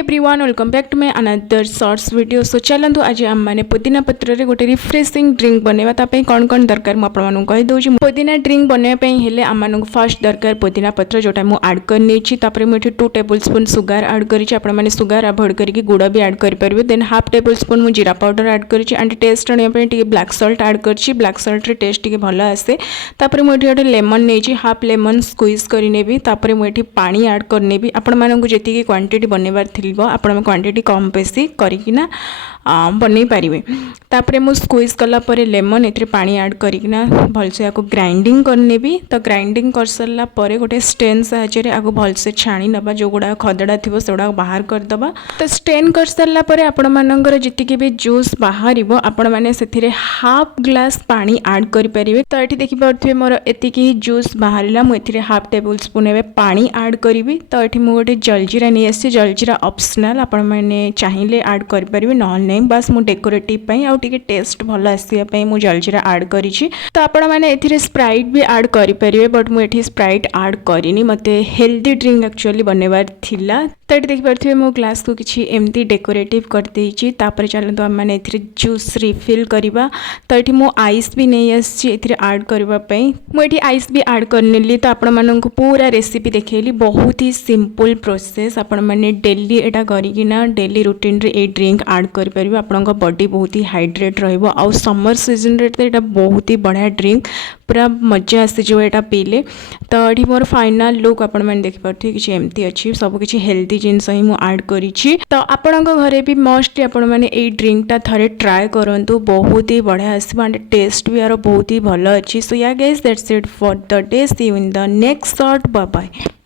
Everyone welcome back to my another shorts video. So चलतु आज आम मैंने पुदीना पत्र रे गोटे रिफ्रेशिंग ड्रिंक बनवा तापाई कौन कौन दरकार मु आपन कहि दउची। पुदीना ड्रिंक बनवा हेले आम फर्स्ट दरकार पुदीना पत्र जोटा मु ऐड कर नेछि। तापर मु एठी 2 टेबलस्पून सुगर ऐड करिछि। आपण माने सुगर अवॉइड करके गुड़ भी ऐड कर परिबे। देन हाफ टेबलस्पून मु जीरा पाउडर ऐड करिछि एंड टेस्ट आनिया पई टिके ब्लैक सॉल्ट ऐड करिछि। ब्लैक सॉल्ट रे टेस्ट टिके भलो आसे। तापर मु एठी गोटे लेमन नेछि, हाफ लेमन स्क्वीज करि नेबी। तापर मु एठी पानी ऐड कर नेबी। आपण मानकु जेतिकी क्वांटिटी बनैबार थिलबो आपण क्वांटिटी कम बेसी करिकिना बनै पारिबे। तापर मु स्क्वीज कला परे लेमन एथरे पानी ऐड करिकिना भलसे आको ग्राइंडिंग करनेबी। तो ग्राइंडिंग कर सरला परे गोटे स्टेन साहाय्य रे आको भलसे छाणी नबा। जो गुडा खदडा थिबो सेडा बाहर कर दबा। तो स्टेन कर सरला परे आपण मानकर जेतिकी भी जूस बाहरिबो आपण माने सेथिरे हाफ ग्लास पानी ऐड करि परिबे। तो एठी देखि परथि मोर एतिकी जूस बाहरिला। मु एथिरे हाफ टेबल स्पून एबे पानी ऐड करिबी। तो एठी मु गोटे जलजीरा नै आसी। जलजीरा ऑप्शनल आपण माने चाहिए ऐड कर परिबे न नहीं। बस मु डेकोरेटिव पई आ टिके टेस्ट भलो आसिया पई मु जलजीरा ऐड करिछि। तो आपण माने एथिरे स्प्राइट भी ऐड करि परिबे बट मु एठी स्प्राइट ऐड करिनी। मते हेल्दी ड्रिंक एक्चुअली बनैबार थिला। तो एठी देखि परथि मु ग्लास को किछि एम्ति डेकोरेटिव कर देछि। तापर चलतो हम माने एथिरे जूस रिफिल करिबा। तो एठी मु आइस भी नै आछि एथिरे ऐड करबा पई। मु एठी आइस भी ऐड करनेली। तो आपण माननकु पूरा रेसिपी देखेली। बहुत ही सिंपल प्रोसेस। आपण माने डेली एटा करिकिना डेली रूटीन रे ए ड्रिंक ऐड कर परिबे। आपनका बॉडी बहुत ही हाइड्रेट रहइबो। आ समर सीजन रे तो एटा बहुत ही बढ़िया ड्रिंक, पूरा मजा आसी जो एटा पीले। तो एठी मोर फाइनल लुक आपण माने देखि परथि किछि एम्ति अछि। सब किछि हेल्दी जिंस ही मु ऐड करिछि। तो आपनका घरे भी मस्ट आपण माने ए ड्रिंक ता थरे ट्राई करंतु। बहुत ही बढ़िया आसी एंड टेस्ट भी यार बहुत ही भलो अछि। So yeah guys that's it for the day. See you in the next short. Bye bye.